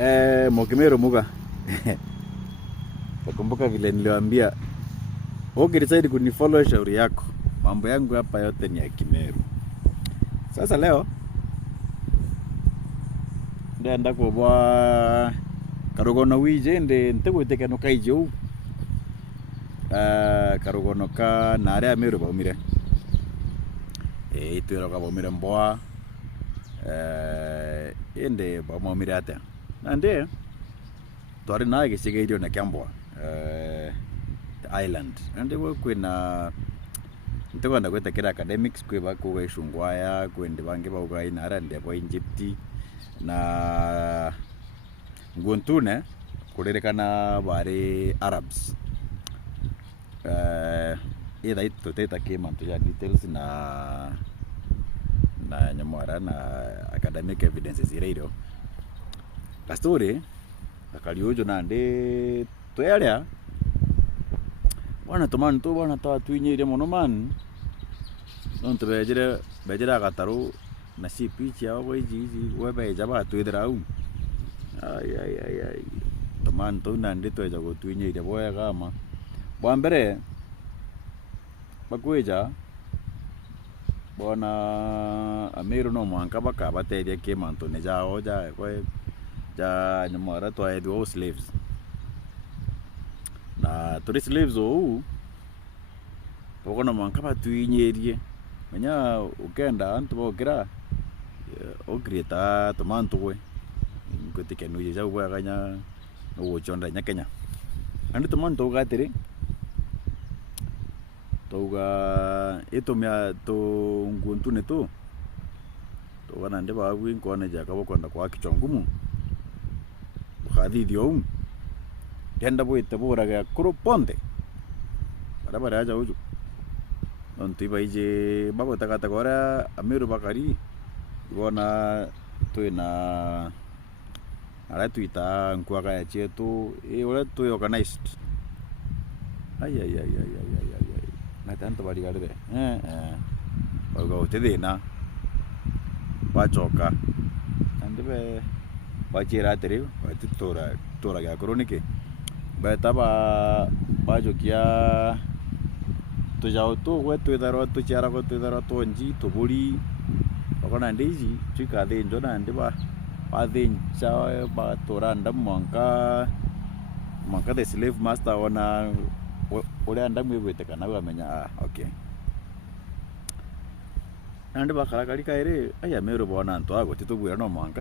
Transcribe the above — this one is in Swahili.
Ameru muga. Nakumbuka vile niliwaambia ukidecide kunifollow shauri yako. Mambo yangu hapa yote ni ya Ameru. Sasa leo ndaenda kwa karugono wije ntegwiteke no kaije karugono ka nare Ameru baumire itwira ka baumire mboa ende baumire ate nande twari na gicigerio na kyambwa island nande kwina ntegwenda gwetekera academics kwiba kuga ishungwaya kwende bange bauga inara ndebo Egypt na nguntune kurerekana bari Arabs ida itoteta kimantu ya details na nyamara na academic evidences ireiro la story akaliojo nande toyalia wana toman to wana ta tuinyire mono man nonto bejera gataru na si pichi abo iji webe jaba tuidrau ay toman to nande to jago tuinyire boya gama bwambere bakweja bona Ameru no mwanka baka bateria ke manto ne jao ja kwe ja nyamara to ay do slaves na to slaves o pokona mwanka batuinyerie menya ukenda antu bokira o greta to manto we ngotike no je jago ganya no wochonda nyakenya andi to manto gatire toga eto mea to nguntu neto to wana ndeba awi nkone jaka bokonda kwa kichongumu khadi dio tenda boite boraga kuruponde barabara aja uju nonti baije babo takata gora Ameru bakari bona tuina ala tuita nkuaga ya chetu wala tu organized ay na tanto bari gare ogo tedina bachoka andebe bachira tere tora ga chronique betaba bajokia to jao to wetu daro to chara ko to daro to nji to buri okona ndiji chika de ndona ndeba badincha ba toranda manka the slave master ona ule andamu yebwete kana bamenya okay nande bakara kali kaire aya Ameru bona nto ago titubwira no mwanka